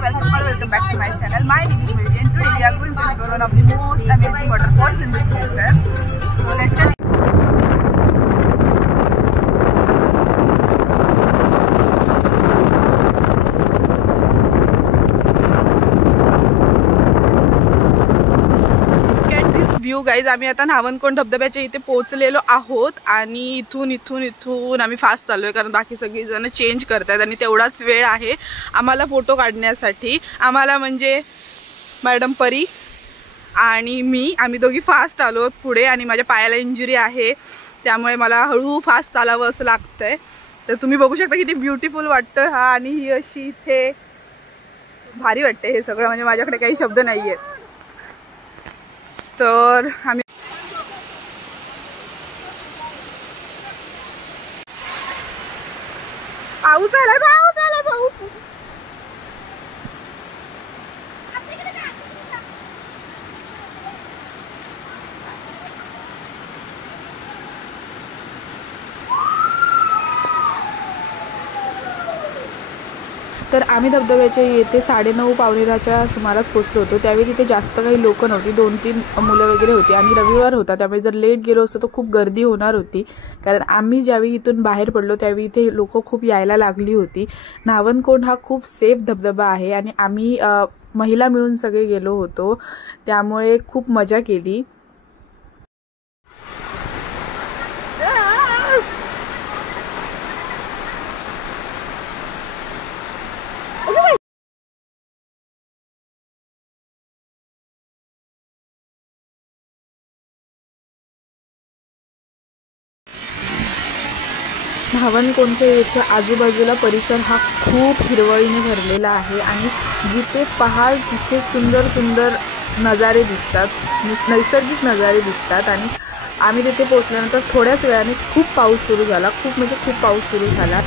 guys, welcome back to my channel. My name is Mary and today we are going to explore one of the most amazing waterfalls in the Chhattisgarh. So let's get view guys. आम्ही आता नावनकोंड धबधब्याच्या इथे पोहोचलेलो आहोत आणि इथून आम्ही fast चाललोय कारण बाकी सगळी जण चेंज करतात आणि तेवढाच वेळ आहे आम्हाला फोटो काढण्यासाठी. आम्हाला म्हणजे मॅडम परी आणि मी आम्ही दोघी फास्ट आलो पुढे आणि माझ्या पायाला इंजुरी आहे त्यामुळे मला हळू फास्ट चालावं असं लागतंय. तर तुम्ही बघू शकता किती ब्युटिफुल वाटतं हा आणि ही अशी इथे भारी वाटते हे सगळं. म्हणजे माझ्याकडे काही शब्द नाहीयेत. तर आम्ही पाऊस आला पाऊस. तर आम्ही धबधब्याच्या येथे 9:30 पावणे 10च्या सुमारास पोहोचलो होतो. त्यावेळी तिथे जास्त काही लोक नव्हती, 2-3 मुलं वगैरे होती आणि रविवार होता त्यामुळे जर लेट गेलो असतो तर खूप गर्दी होणार होती. कारण आम्ही ज्यावेळी इथून बाहेर पडलो त्यावेळी इथे लोक खूप यायला लागली होती. नावनकोंड हा खूप सेफ धबधबा आहे आणि आम्ही महिला मिळून सगळे गेलो होतो त्यामुळे खूप मजा केली. नावनकोंडच्या येथे आजूबाजूला परिसर हा खूप हिरवळीने भरलेला आहे आणि जिथे पहाड तिथे सुंदर सुंदर नजारे दिसतात, नैसर्गिक नजारे दिसतात. आणि आम्ही तिथे पोहोचल्यानंतर थोड्याच वेळाने खूप पाऊस सुरू झाला, खूप पाऊस सुरू झाला.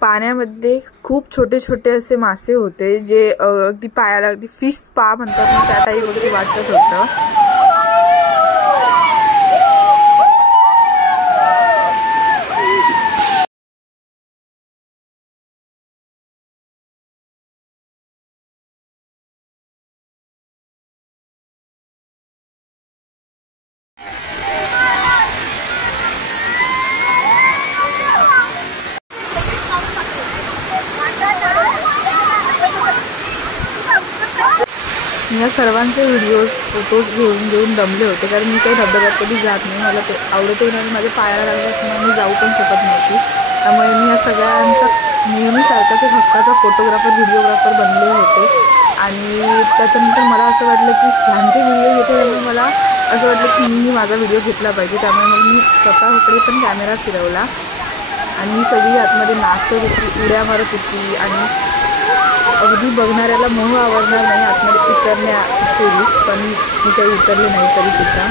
पाण्यामध्ये खूप छोटे छोटे असे मासे होते जे अगदी पायाला अगदी फिश स्पा म्हणतात ना त्या टाईप वगैरे वाटत होतं. या सर्वांचे व्हिडिओज फोटोज घेऊन दमले होते कारण मी काही धबधब्यात कधी जात नाही. मला ते आवडतही नाही, माझ्या पायाला लागल्यामुळे मी जाऊ पण शकत नव्हती. त्यामुळे मी या सगळ्यांचा नेहमीसारखाच एक हक्काचा फोटोग्राफर व्हिडिओग्राफर बनले होते. आणि त्याच्यानंतर मला असं वाटलं की ह्यांचे व्हिडिओ घेते त्यामुळे मला असं वाटलं की मी माझा व्हिडिओ घेतला पाहिजे. त्यामुळे मग मी स्वतःकडे पण कॅमेरा फिरवला आणि सगळी आतमध्ये नाचत होती, उड्या मारत होती आणि अगदी बघणाऱ्याला मोह आवडणार नाही आतमध्ये उतरण्यापूर्वीच. पण मी काही उतरले नाही तरी सुद्धा.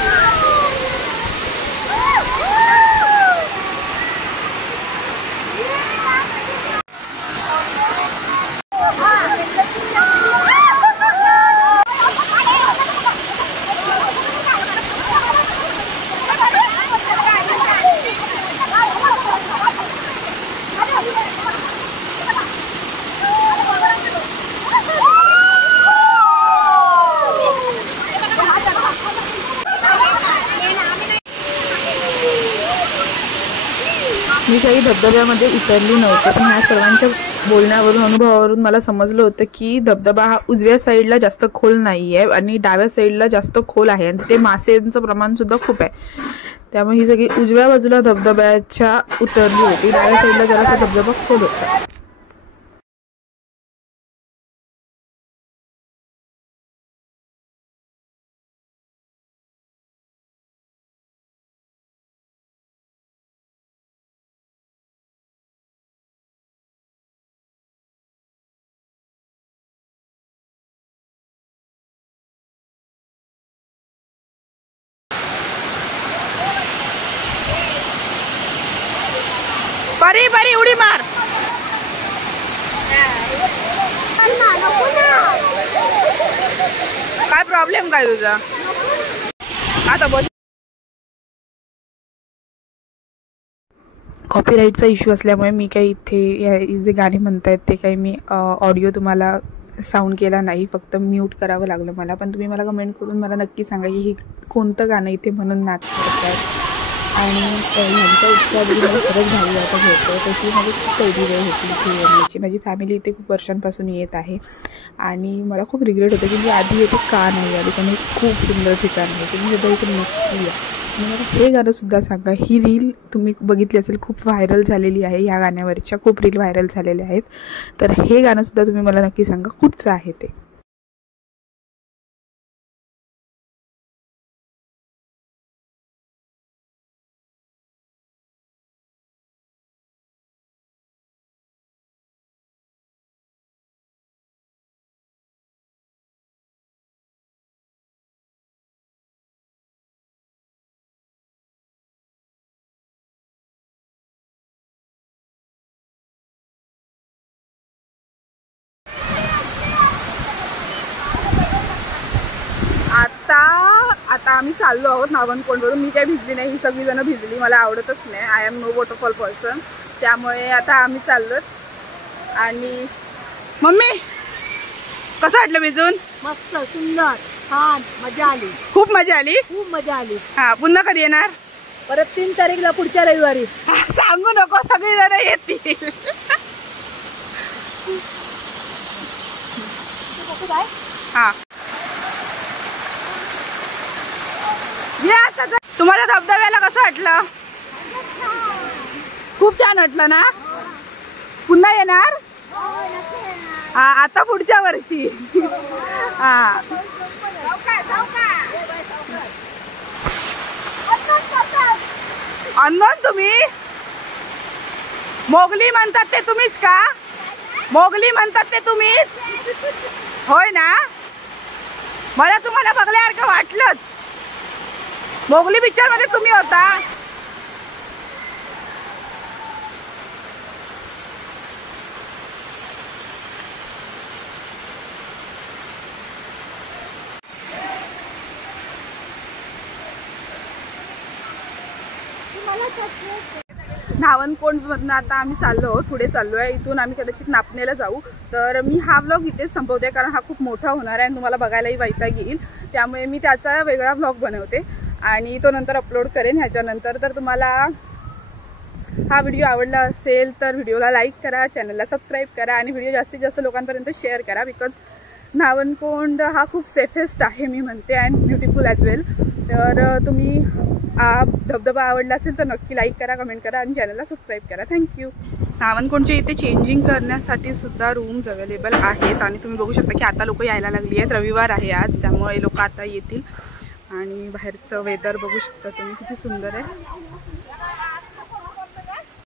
मी काही धबधब्यामध्ये उतरली नव्हते पण ह्या सर्वांच्या बोलण्यावरून अनुभवावरून मला समजलं होतं की धबधबा हा उजव्या साईडला जास्त खोल नाही आहे आणि डाव्या साईडला जास्त खोल आहे आणि ते मासेंचं प्रमाण सुद्धा खूप आहे. त्यामुळे ही सगळी उजव्या बाजूला धबधब्याच्या उतरली होती, डाव्या साईडला जरासा धबधबा खोल होता. परी परी उडी मार. काय प्रॉब्लेम काय तुझा आता बोल. कॉपीराईटचा इश्यू असल्यामुळे मी काही इथे जे गाणी म्हणतायत ते काही मी ऑडिओ तुम्हाला साऊंड केला नाही, फक्त म्यूट करावं लागलं मला. पण तुम्ही मला कमेंट करून मला नक्की सांगा की ही कोणतं गाणं इथे म्हणून नाच करतायत. आणि ह्यांचा उत्साह मला खरंच भारी आता होतं. तशी माझी खूप पहिली वेळ होती इथे येण्याची. माझी फॅमिली इथे खूप वर्षांपासून येत आहे आणि मला खूप रिग्रेट होतं की मी आधी येथे का नाही आली. पण खूप सुंदर ठिकाण आहे, तुम्ही सुद्धा इथे नक्की या. मला हे गाणंसुद्धा सांगा. ही रील तुम्ही बघितली असेल, खूप व्हायरल झालेली आहे. ह्या गाण्यावरच्या खूप रील व्हायरल झालेल्या आहेत. तर हे गाणंसुद्धा तुम्ही मला नक्की सांगा कुठचं आहे ते. आता आम्ही चाललो आहोत नावनकोंडवरून. मी काही भिजली नाही, ही सगळीजणं भिजली. मला आवडतच नाही, I am no waterfall person. त्यामुळे आता आम्ही चाललो. आणि मम्मी कसं वाटलं भिजून? मस्त, सुंदर, छान, मजा आली. खूप मजा आली, खूप मजा आली. हा, पुन्हा कधी येणार? परत 3 तारीखला पुढच्या रविवारी. सांगू नको, सगळीजणं येतील. हा, तुम्हाला धबधब्याला कसं वाटलं? खूप छान वाटलं ना? पुन्हा येणार? हा, आता पुढच्या वर्षी. हा, अननोन तुम्ही मोगली म्हणतात ते तुम्हीच का? मोगली म्हणतात ते तुम्हीच होय ना? मला तुम्हाला बघल्यासारखं वाटलंच. मोगली पिक्चर मध्ये तुम्ही होता. नावनकोंडमधनं आता आम्ही चाललो आहोत, पुढे चाललो आहे. इथून आम्ही कदाचित नापणेला जाऊ. तर मी हा व्लॉग इथेच संपवते, कारण हा खूप मोठा होणार आहे आणि तुम्हाला बघायलाही वैताग येईल. त्यामुळे मी त्याचा वेगळा व्लॉग बनवते आणि तो नंतर अपलोड करेन ह्याच्यानंतर. तर तुम्हाला हा व्हिडिओ आवडला असेल तर व्हिडिओला लाईक करा, चॅनलला सबस्क्राईब करा आणि व्हिडिओ जास्तीत जास्त लोकांपर्यंत शेअर करा. बिकॉज नावनकोंड हा खूप सेफेस्ट आहे मी म्हणते, अँड ब्युटिफुल ॲज वेल. तर तुम्ही धबधबा आवडला असेल तर नक्की लाईक करा, कमेंट करा आणि चॅनलला सबस्क्राईब करा. थँक्यू. नावनकोंडच्या इथे चेंजिंग करण्यासाठी सुद्धा रूम्स अवेलेबल आहेत आणि तुम्ही बघू शकता की आता लोक यायला लागली आहेत. रविवार आहे आज, त्यामुळे लोक आता येतील. आणि बाहेरचं वेदर बघू शकता तुम्ही, किती सुंदर आहे.